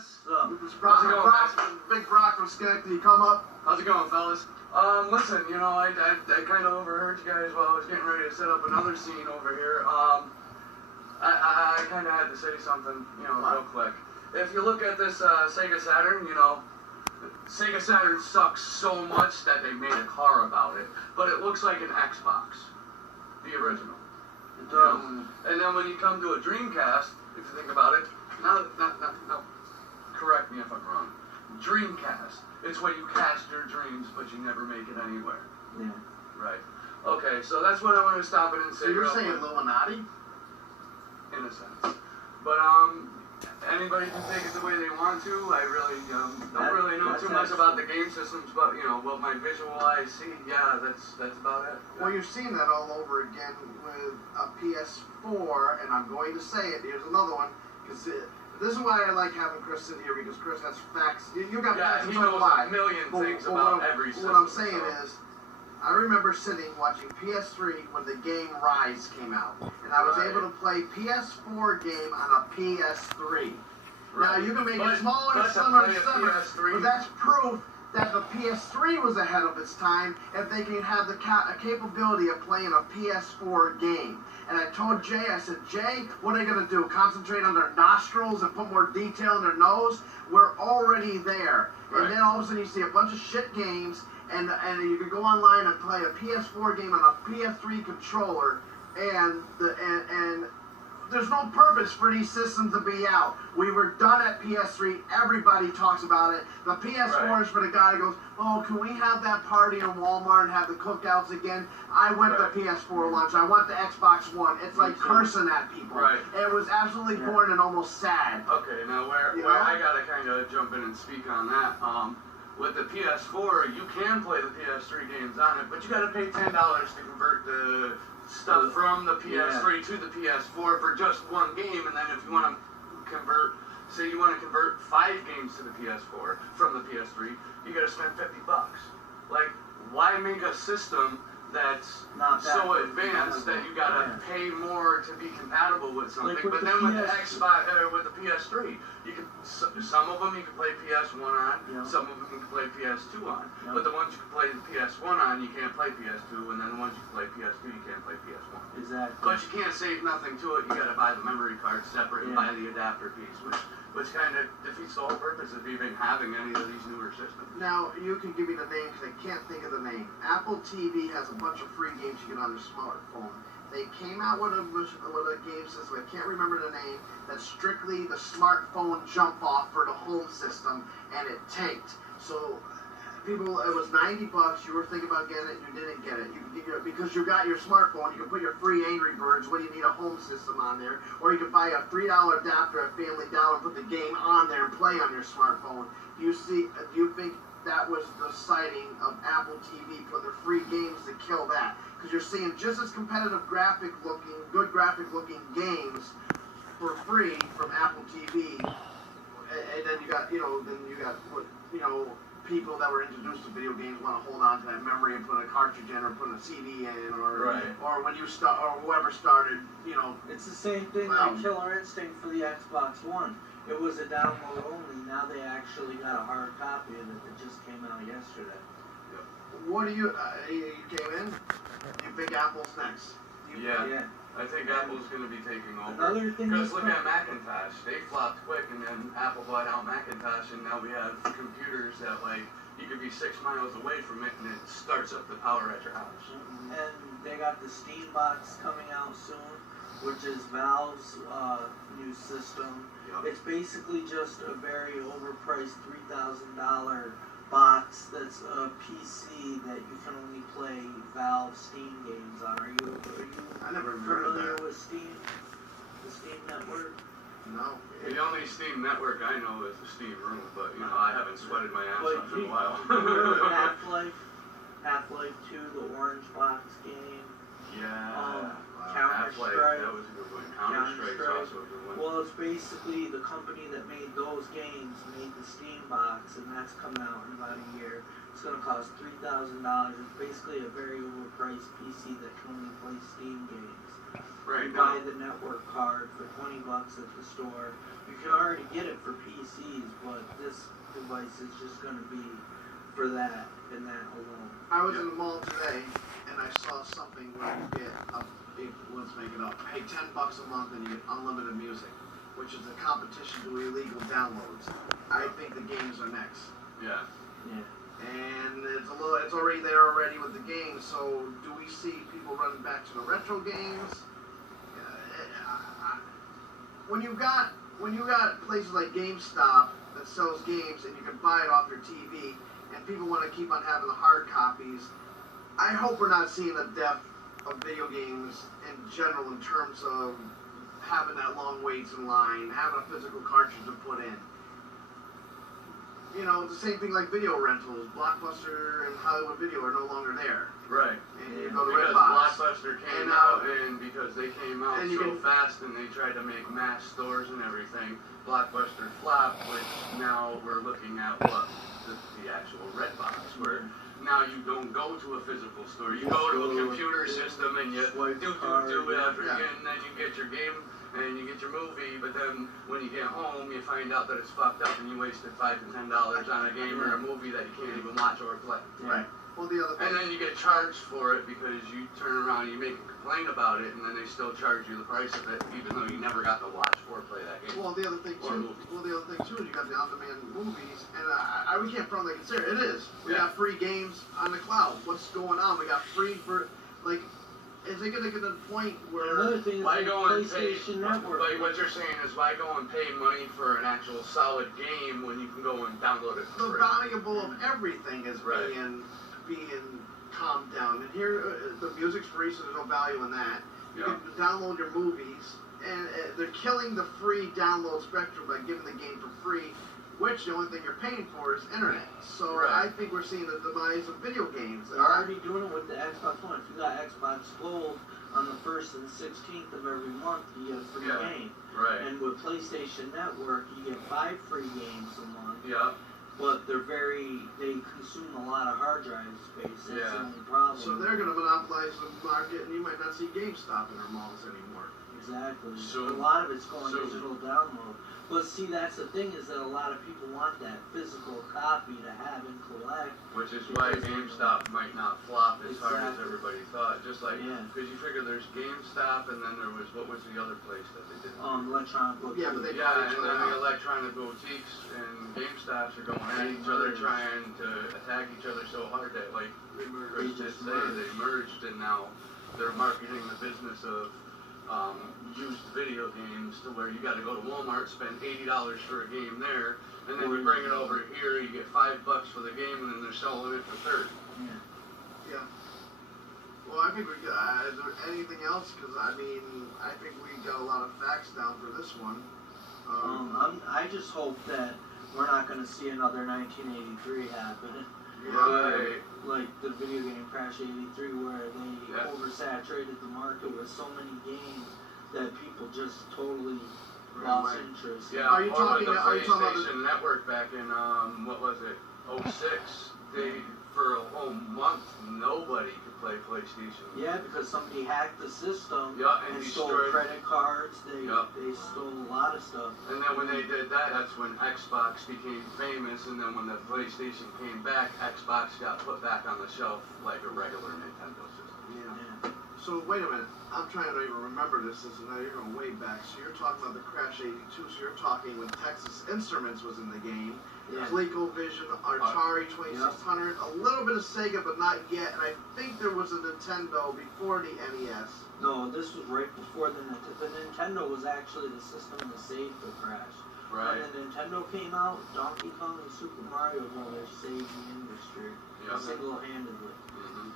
Dennis. This Big Brock from Schenectady, come up. How's it going, fellas? Listen, you know, I kind of overheard you guys while I was getting ready to set up another scene over here. I kind of had to say something, you know, real quick. If you look at this Sega Saturn, you know, Sega Saturn sucks so much that they made a car about it. But it looks like an Xbox, the original. It does. And then when you come to a Dreamcast, if you think about it, now, correct me if I'm wrong. Dreamcast, it's where you cast your dreams, but you never make it anywhere. Yeah. Right. Okay, so that's what I want to stop it and say. So you're real saying quick, Illuminati? in a sense. But anybody can take it the way they want to. I really don't really know too much about the game systems, but you know what my visual eyes see. Yeah, that's about it. Yeah. Well, you're seeing that all over again with a PS4, and I'm going to say it. Here's another one, because this is why I like having Chris in here, because Chris has facts. You got facts. He knows a million things about every system. What I'm saying is, I remember sitting watching PS3 when the game Rise came out, and I was able to play PS4 game on a PS3. Now you can make it smaller and slimmer and slimmer, but that's proof that the PS3 was ahead of its time if they can have the capability of playing a PS4 game. And I told Jay, I said, Jay, what are they going to do? Concentrate on their nostrils and put more detail in their nose? We're already there. Right. And then all of a sudden you see a bunch of shit games, and you can go online and play a PS4 game on a PS3 controller, and there's no purpose for these systems to be out. We were done at PS3. Everybody talks about it. The PS4 is for the guy that goes, oh, can we have that party in Walmart and have the cookouts again? I went to PS4 lunch. I went to Xbox One. It's like cursing at people. Right. It was absolutely boring and almost sad. Okay, now where I gotta kind of jump in and speak on that. With the PS4, you can play the PS3 games on it, but you gotta pay $10 to convert the stuff from the PS3 to the PS4 for just one game, and then if you want to convert, say you want to convert 5 games to the PS4 from the PS3, you got to spend $50. Like, why make a system that's Not that so advanced that you got to pay more to be compatible with something? Like with but the then with the Xbox, with the PS3, you can some of them you can play PS1 on, some of them you can play PS2 on. But the ones you can play the PS1 on, you can't play PS2, and then the ones you can play PS2, you can't play PS1. Exactly. But you can't save nothing to it. You got to buy the memory card separate and buy the adapter piece, which kind of defeats the whole purpose of even having any of these newer systems. Now, you can give me the name because I can't think of the name. Apple TV has a bunch of free games you get on your smartphone. They came out with a game system, I can't remember the name, that's strictly the smartphone jump off for the home system, and it tanked. So, people, it was $90, you were thinking about getting it, you didn't get it. Because you got your smartphone, you can put your free Angry Birds, what do you need a home system on there? Or you can buy a $3 adapter at Family Dollar and put the game on there and play on your smartphone. Do you think that was the sighting of Apple TV for the free games to kill that? Because you're seeing just as competitive good graphic looking games for free from Apple TV, and then you got people that were introduced to video games want to hold on to that memory and put a cartridge in or put a CD in or when you start or whoever started, It's the same thing like Killer Instinct for the Xbox One. It was a download only. Now they actually got a hard copy of it that just came out yesterday. What do you came in? You think Apple's next? Yeah. I think Apple's going to be taking over. Another thing because look at Macintosh. They flopped quick, and then Apple bought out Macintosh, and now we have computers that, like, you could be 6 miles away from it, and it starts up the power at your house. And they got the Steam box coming out soon, which is Valve's new system. It's basically just a very overpriced $3,000 box that's a PC that you can only play Valve Steam games on. Are you I never heard of familiar that. with Steam? The Steam network? No. The only Steam network I know is the Steam Room, but I haven't sweated my ass off in a while. Half-Life 2, the Orange Box game. Yeah. Counter-Strike. That was a good one. Counter-Strike's also a good one. Well, it's basically the company that made those games made the Steam box, and that's coming out in about a year. It's going to cost $3,000. It's basically a very overpriced PC that can only play Steam games. Right. You buy the network card for $20 at the store. You can already get it for PC. PCs, but this device is just gonna be for that and that alone. I was in the mall today and I saw something where you get let's make it up, pay $10 a month and you get unlimited music, which is a competition to illegal downloads. I think the games are next. Yeah. Yeah. And it's already there already with the games. So do we see people running back to the retro games? When you got places like GameStop that sells games and you can buy it off your TV, and people want to keep on having the hard copies, I hope we're not seeing the death of video games in general in terms of having that long waits in line, having a physical cartridge to put in. You know, it's the same thing like video rentals. Blockbuster and Hollywood Video are no longer there. Right. And you go to Because Redbox. Blockbuster came And, out, and because they came out and you so can- fast and they tried to make mass stores and everything, Blockbuster flopped, which now we're looking at what? The actual Redbox, where now you don't go to a physical store. You go to a computer system and you do whatever, Yeah. and then you get your game and you get your movie, but then when you get home, you find out that it's fucked up and you wasted $5 to $10 on a game or a movie that you can't even watch or play. Right. Well, the other thing. And then you get charged for it because you turn around and you make a complaint about it, and then they still charge you the price of it, even though you never got to watch or play that game. Well, the other thing Or too. movie. Well, the other thing too is you got the on-demand movies, and we can't probably consider it is. We Yeah. got free games on the cloud. What's going on? We got free for like. Is it gonna get to the point where? Another thing is Why like go and pay? PlayStation Network. Like what you're saying is, why go and pay money for an actual solid game when you can go and download it for The free? valuable of everything is Right. being calmed down. And here, the music's free, so there's no value in that. You Yeah. can download your movies, and they're killing the free download spectrum by giving the game for free, which the only thing you're paying for is internet. So Right. I think we're seeing the demise of video games. They're already doing it with the Xbox One. If you got Xbox Gold on the 1st and 16th of every month, you get a free Yeah. game. Right. And with PlayStation Network, you get 5 free games a month. Yeah. But they consume a lot of hard drive space. That's Yeah. the only problem. So they're going to monopolize the market, and you might not see GameStop in our malls anymore. Exactly. So- a lot of it's going so- digital download. But see, that's the thing is that a lot of people want that physical copy to have and collect. Which is why GameStop might not flop as hard as Exactly. everybody thought. Just like, Yeah. because you figure there's GameStop, and then there was, what was the other place that they did? Electronic books. Yeah, but they- Yeah, and then the electronic boutiques and GameStops are going at each other, trying to attack each other so hard that, like Chris They just just said, merged. they merged, and now they're marketing the business of used video games to where you got to go to Walmart, spend $80 for a game there, and then you bring it over here, you get $5 for the game, and then they're selling it for 30. Yeah. Yeah. Well, I think we got. Is there anything else? Because I mean, I think we got a lot of facts down for this one. I just hope that we're not going to see another 1983 happen. Right. Like the video game Crash 83, where they Yeah. oversaturated the market with so many games that people just totally Right. lost interest. Yeah, Are you or talking- with the are you talking about PlayStation Network back in, what was it, 06, they, for a whole month, nobody could play PlayStation. Yeah, because somebody hacked the system Yeah, and and stole destroyed. credit cards. Yeah. They stole a lot of stuff. And then when they did that, that's when Xbox became famous, and then when the PlayStation came back, Xbox got put back on the shelf like a regular Nintendo system. Yeah. Yeah. So wait a minute. I'm trying to even remember this. Now you're going way back. So you're talking about the Crash 82. So you're talking when Texas Instruments was in the game. Yeah. ColecoVision, Atari 2600, a little bit of Sega, but not yet. And I think there was a Nintendo before the NES. No, this was right before the Nintendo was actually the system that saved the Crash. Right. When the Nintendo came out, Donkey Kong and Super Mario Brothers saved the industry Yeah. single-handedly. Mhm.